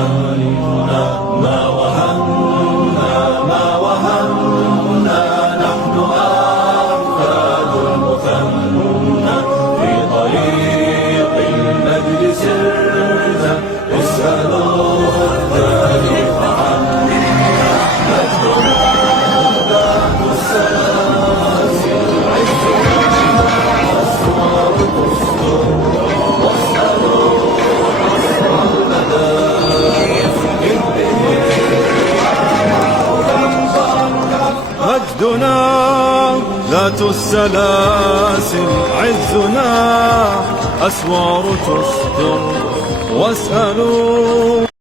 وهنا ما وهنا ما وهنا نحن أحفاد المثنى في طريق المجد سرنا اسألوا التاريخ عنا مجدنا ذات السلاسل عزنا أسوار تستر واسألوا عصر المدائن إذ به مجدنا ذات السلاسل عزنا أسوار تستر واسألوا